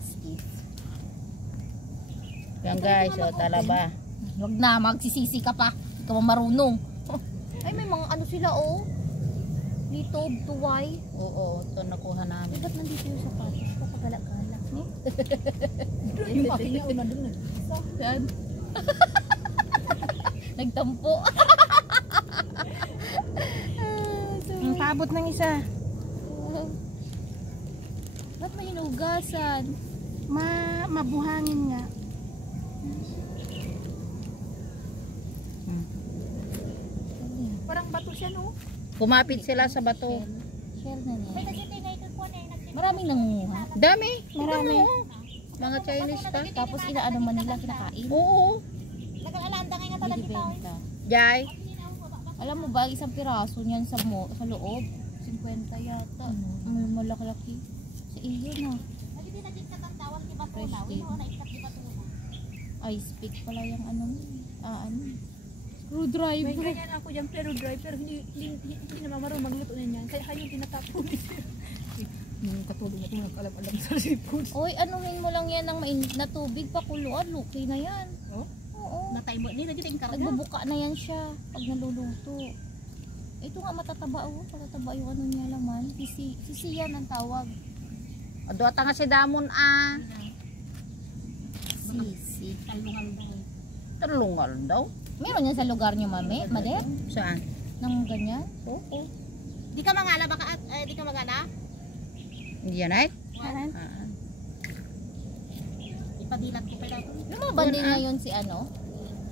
as is. Yan guys, so talaba. Huwag na, magsisisi ka pa. Hindi ka marunong. Ay, may mga ano sila oh. Dito, tuway. Oo, ito nakuha namin. Ba't nandito yung sapatos ko? Pagala-gala. Yung aking niya, una doon. Yan. Nagtampo. Ang paabot ng isa. Ba't may hinugasan? Mabuhangin nga. Parang bato siya, no? Kumapit sila sa bato. Share na niya. Maraming nangunguha. Dami. Marami. Mga Chinese pa. Tapos inaano man nila, kinakain. Oo. Binibenta. Jai. Alam mo ba, isang piraso niyan sa loob? 50 yata. Malaki-laki. Sa iyo na. Ice pick pala yung ano. Screwdriver. May ganyan ako dyan, pero driver, hindi naman marunong magluto na yan. Kaya yung tinatapon niya. Yung katulong na ito, nagkalam-alam sa seafood. Oy, anuhin mo lang yan ng mainit na tubig, pakuluan, luki na yan. Oh? Oo. Natay mo, nila dito yung karga. Nagbubuka na yan siya pag naluluto. Ito nga matataba oh, matataba yung ano niya laman. Sisi yan ang tawag. Aduata nga si Damon Sisi. Talungal daw. Meron yan sa lugar niyo, mami? Madet? Saan? Nang ganyan? Oo. Di ka mangala, baka di ka magana? Hindi yan ay? Ipadilat ko pa daw. Yung mga bandi ngayon si ano?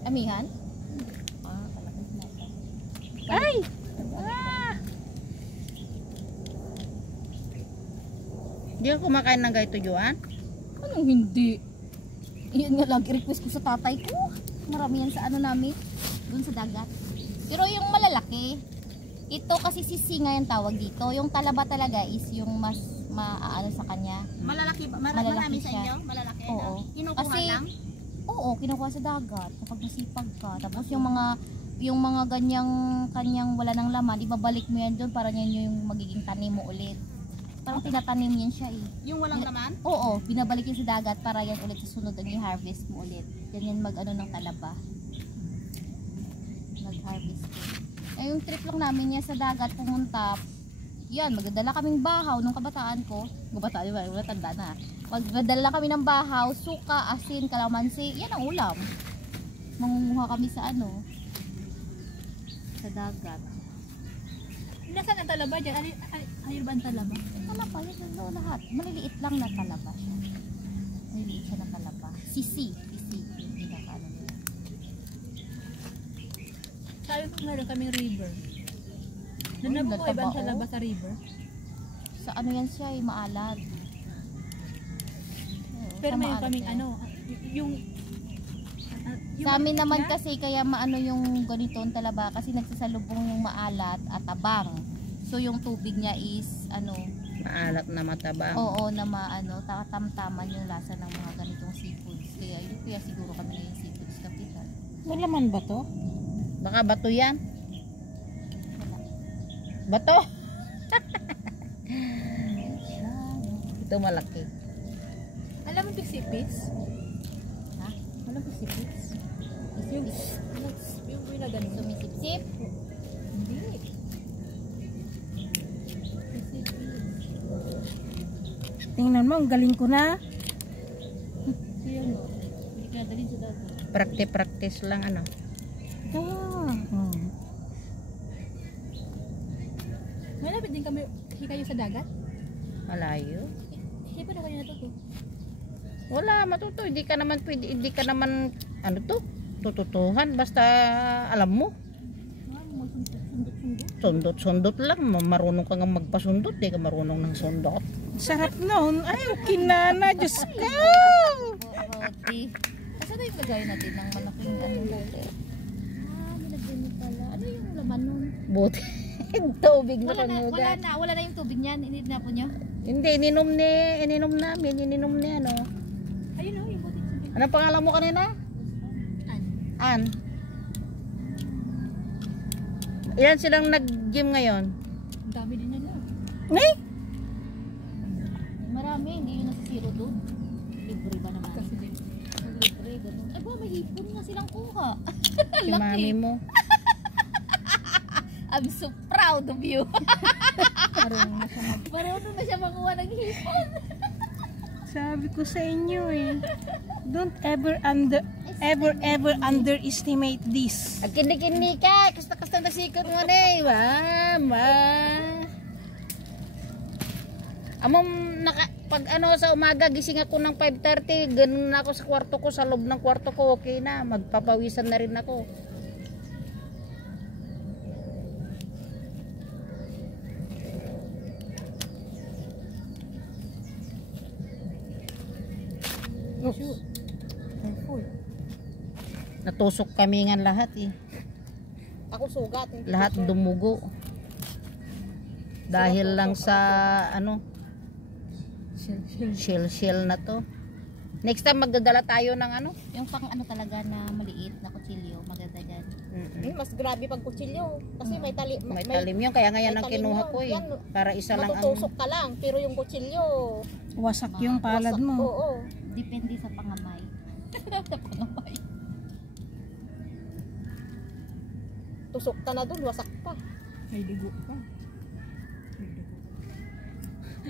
Amihan? Ay! Hindi ka kumakain ng gaito, Juan? Anong hindi? Iyan nga lagi request ko sa tatay ko. Marami yan sa ano namin. Doon sa dagat. Pero yung malalaki, ito kasi sisi nga yung tawag dito. Yung talaba talaga is yung mas maaano sa kanya. Malalaki ba? Malalaki Marami sa siya. inyo? Malalaki? Oo. Kinukuha Kasi- lang? Oo, kinukuha sa dagat kapag nasipag ka. Tapos yung mga kanyang wala ng laman, ibabalik mo yan doon para yan yung magiging tanim mo ulit. Parang tinatanim yan siya eh. Yung walang laman? Oo, binabalik yun sa dagat para yan ulit sa sunod ang i-harvest mo ulit. Ganyan mag-ano ng talaba. Mag-harvest ko. Eh, yung trip lang namin niya sa dagat pumunta, yan, magdadala kaming bahaw nung kabataan ko. Kabataan, wala tanda na. Magdadala kami ng bahaw, suka, asin, kalamansi, yan ang ulam. Mangunguha kami sa ano, sa dagat. Nasaan ang talaba dyan? Ayun ba ang talaba? Talaba, yun doon lahat. Maliliit lang na talaba siya. Maliliit siya na talaba. Sisi. Yung pinakaano nila. Sabi ko meron kaming river. Uy, Nabubuhay ba ang nataba, talaba sa river? Sa ano yan siya, maalat. Oo, Pero sa may maalat kaming yan. ano, yung Sa amin naman niya, kasi kaya maano yung ganito ang talaba kasi nagsasalubong yung maalat at tabang. So yung tubig niya is ano, Maalat na matabang. oo na maano, tatamtaman yung lasa ng mga ganitong seafoods. Kaya siguro kami na yung seafoods kapitan. May laman ba to? Baka bato yan. Wala. Bato? Ito malaki. alam mo pisipis? Ha? Walang pisipis. Yung na ganun. Sumisip-sip. Hindi. Tingnan mo, ang galing ko na. Siya no. Hindi ka dalhin sa dati. Practice lang ano. Malapit din kami hikayo sa dagat. Malayo. Hindi pa na kayo natuto. Wala, matuto. Hindi ka naman pwede, hindi ka naman, ano to? Tututuhan. Basta alam mo. Sundot-sundot. Sundot lang. Marunong ka nga magpasundot. Hindi ka marunong ng sundot. Sarap noon. Ay, kinana. Diyos ko. Roti. Kasi na yung lagay natin ng malaking ano dati. Nilagyan mo pala. Ano yung laman nun? Buti. Tubig na kanuga. Wala na yung tubig niyan. Init na po niyo. Hindi, ininom namin. Ininom ni ano. Ayun o, yung butit sa Ano pangalan mo kanina? An. Ilan silang nag-gym ngayon? Ang dami din nila. Nay? Marami. Hindi yun nasa zero doon. si mami mo. I'm so proud of you. Marunong na siya makuha ng hipon. Sabi ko sa inyo eh. Don't ever underestimate this. Ang kini ka, kasta-kasta na sikot mo na eh. Mama. Among pag ano sa umaga gising ako ng 5:30, ganun na ako sa kwarto ko, sa loob ng kwarto ko, okay na, magpapawisan na rin ako. Shoot. Careful. Natusok kami nga lahat eh. Ako sugat. Lahat dumugo. Dahil lang sa ano, shell na to. Next time magdadala tayo ng ano? Yung pang ano talaga na maliit na kutsilyo, maganda dyan. Mas grabe pag kutsilyo. Kasi may talim. May talim yun, kaya ngayon may ang talim kinuha yun. ko eh. Yan, Para isa lang ang... matutusok ka lang. Pero yung kutsilyo, Wasak yung palad wasak. mo. Oo. Depende sa pangamay. Sa pangamay. Tusok ka na dun, wasak pa. May dugo pa.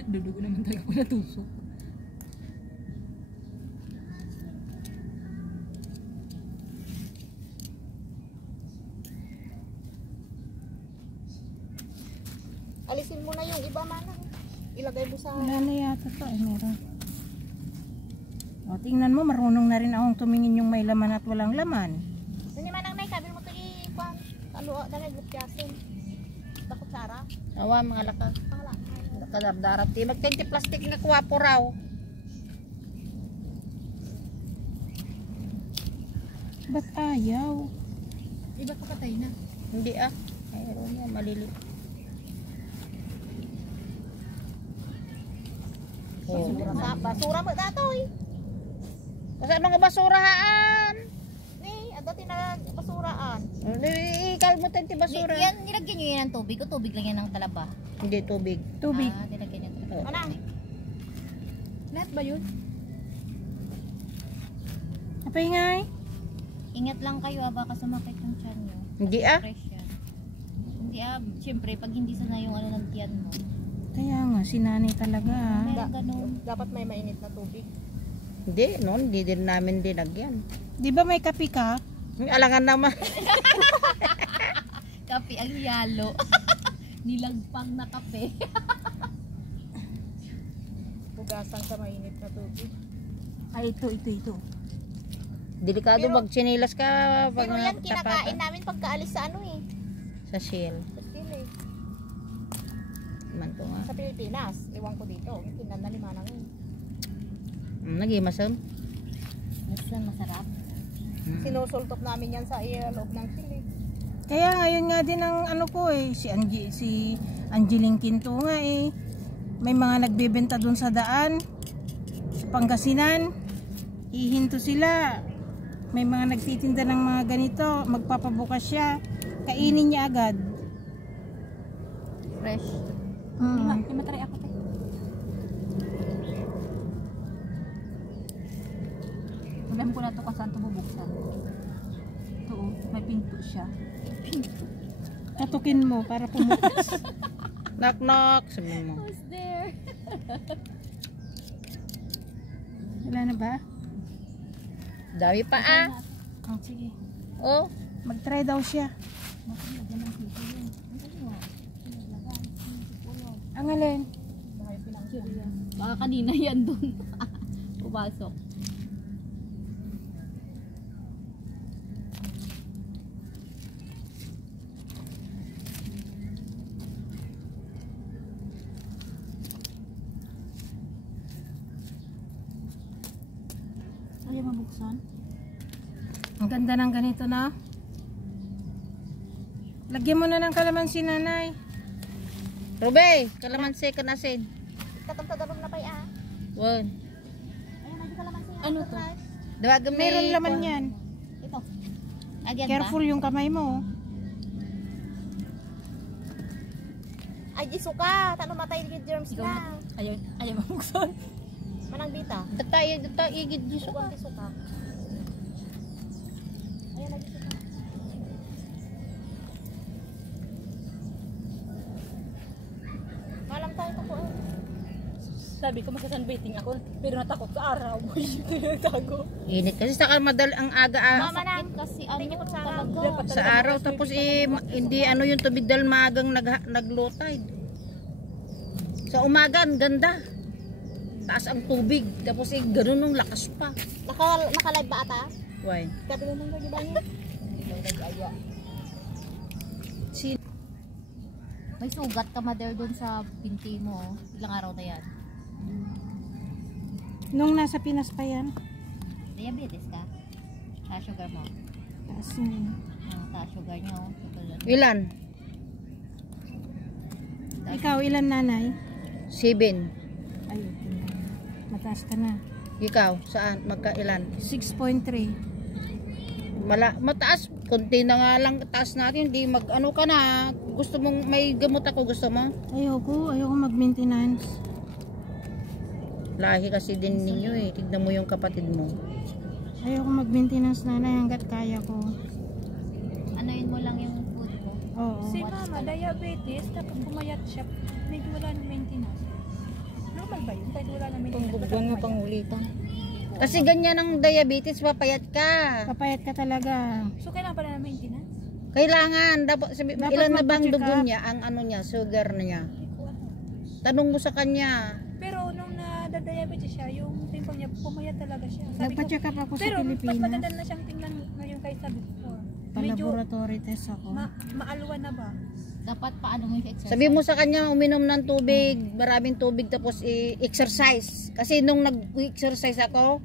Dudugo naman talaga ako natusok. Alisin mo na yung iba mana. Ilagay mo sa... Wala na yata to. Ay, meron. O, tingnan mo, marunong na rin akong tumingin yung may laman at walang laman. Hindi man ang nay, sabi mo ito i-kwan. Ano, dahil gutyasin. Takot sara. Awa mga laka. Pangala. Kadardarat. Di magtenti plastic nga kuha po raw. Ba't ayaw? Iba pa patay na. Hindi ah. Mayroon yan, maliliit. Oh. Basura mo datoy. Kasi ano nga basurahaan? Ni, dati na basuraan. Ikaw mo tenti basura. Yan, nilagyan nyo yan ng tubig o tubig lang yan ng talaba? Hindi tubig. Tubig. Ah, nilagyan nyo ng talaba. Oh. Manang. Lahat ba yun? Napay Ingat lang kayo baka sumakit yung tiyan nyo. Hindi ah. Fresh yan. Hindi siyempre pag hindi sana yung ano ng tiyan mo. Kaya nga, sinanay talaga ah. Meron ganun. Dapat may mainit na tubig. Hindi, noon hindi din namin dinagyan. Di ba may kape ka? Alangan naman. Kape ang yalo. Nilagpang na kape. Hugasan sa mainit na tubig. Ay, ito. Delikado Pero- pag sinilas ka pag Pero yan natapatan. kinakain namin pagkaalis sa ano eh. Sa shell. Sa Chile. Man to nga. Sa Pilipinas. Iwan ko dito. Kinanalimanang yun. Nagimasam. Basta masarap. Sinusultok namin yan sa loob ng Chile. Kaya ngayon nga din ang ano ko eh, si Angeline Quinto nga eh. May mga nagbebenta dun sa daan, sa Pangasinan. Ihinto sila. May mga nagtitinda ng mga ganito, magpapabukas siya. Kainin niya agad. Fresh. Hindi matry ako tayo. Alam ko na ito kung saan ito bubuksan. Ito oh, may pinto siya. Tatukin mo para pumukas. Knock knock. Sabi mo. Who's there? Wala na ba? Dami pa ah. Oh, sige. Oh. Mag-try daw siya. Ang alin? Baka kanina yan dun. Pumasok. Ayaw mabuksan. Ang ganda ng ganito na. Lagyan mo na ng kalamansi, nanay. Rube, kalamansi ka nasin. Katamtadarong na pa ah. Wan. Ayun, medyo kalamansi. Ano to? Dawag may Meron laman yan. Ito. Agyan Careful yung kamay mo. Ay, isuka. Tano matay yung germs na. Ayaw mabuksan. Manang bita. Data igid di Suka. Isuka. Ayun, nag-isuka. Sabi ko magka-sunbathing ako, pero natakot sa araw. Tago. Init kasi saka madal ang aga Masakit kasi ano talaga. sa araw tapos hindi ano yung tubig dahil magang nag-low tide. Sa umaga ang ganda. Taas ang tubig tapos ganun nung lakas pa. Naka-live ba ata? Why? Sabi mo nang di ba niya? May sugat ka mother doon sa binti mo. Ilang araw na yan? Nung nasa Pinas pa yan. Diabetes ka? Taas sugar mo? Taas yun. Taas sugar niyo. Ilan? Ikaw, ilan nanay? 7. Ay, mataas ka na. Ikaw, saan? Magkailan? 6.3. Mataas. Kunti na nga lang taas natin. Di ano ka na. Gusto mong may gamot ako. Gusto mo? Ayoko mag-maintenance. Lahi kasi din ninyo eh. Tignan mo yung kapatid mo. Ayoko mag-maintenance nanay hanggat kaya ko. Anuin mo lang yung food mo. Oo. Si mama, diabetes, tapos pumayat siya, medyo wala ng maintenance. Normal ba yun? Kahit wala ng maintenance. Panggubuan mo pangulitan. Kasi ganyan ang diabetes, papayat ka. Papayat ka talaga. So kailangan pala ng maintenance? Kailangan. Dapat ilan na bang magpa-check dugo up. niya? Ang ano niya, sugar niya. Tanong mo sa kanya. Pero nung na-diabetes siya, yung timpang niya, pumayat talaga siya. Sabi ko, Nagpa-check up ako sa pero Pilipinas. pagpatandaan na siyang tingnan ngayon kay sabi ko. Medyo Pa-laboratory test ako. maalwa na ba? Dapat paano mo yung exercise? Sabi mo sa kanya, uminom ng tubig, maraming tubig, tapos i-exercise. Kasi nung nag-exercise ako,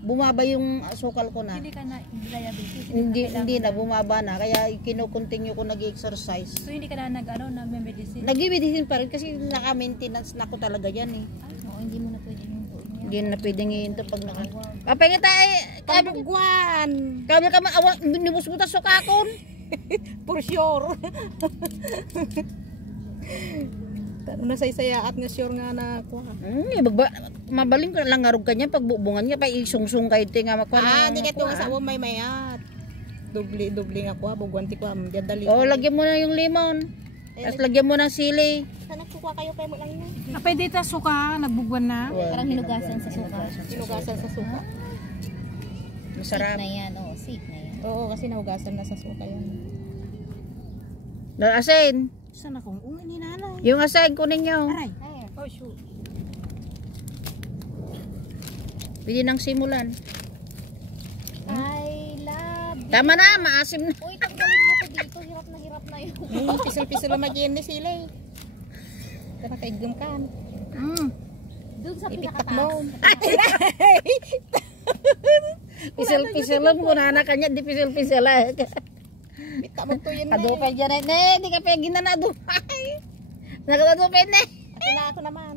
bumaba yung sukal ko na. Hindi ka na diabetes. Hindi na, bumaba na. Kaya kino-continue ko nag-exercise. So hindi ka na nag-medicine? Nag-medicine pa rin kasi naka-maintenance na ako talaga yan eh. Oo, hindi mo na pwede yung doon niya. Hindi na pwedeng iinto pag naka... Papay kita eh! Pabugwan! Kami nibus mo ta sukakon! For sure. Tano na saysayaat nga sure nga na ako. Mabaling ka lang ngarog kanya pagbubungan niya pa isungsung kay tinga makwa. Di ka ito nga sa may mayat. Dubli nga ko, bugwan ti ko am dali. Oh, lagyan mo na yung lemon. Tapos lagyan mo ng sili. Saan nagkukuha kayo kayo mo lang yun? Pwede ta suka, nagbugwan na. Parang hinugasan sa suka. Hinugasan sa suka. Masarap. Safe na yan, oo. Safe na yan. Oo, kasi nahugasan na sa suka yan. Asin. Saan akong ungin ni nanay? Yung asin kunin nyo. Aray. Oh, shoot. Pwede nang simulan. I love you. Tama na, maasim na. Uy, tanggalin mo ko dito. Hirap na yun. Pisel-pisel na mag-iin ni sila eh. Tara kaigam ka. Doon sa Ipitak pinakataas. mo. Pisel-pisel lang kung na kanya, di pisel-pisel lang. Pita mo to yun na. Adupay dyan eh. Di ka pwede na adupay. Nag-adupay na. Ito na ako naman.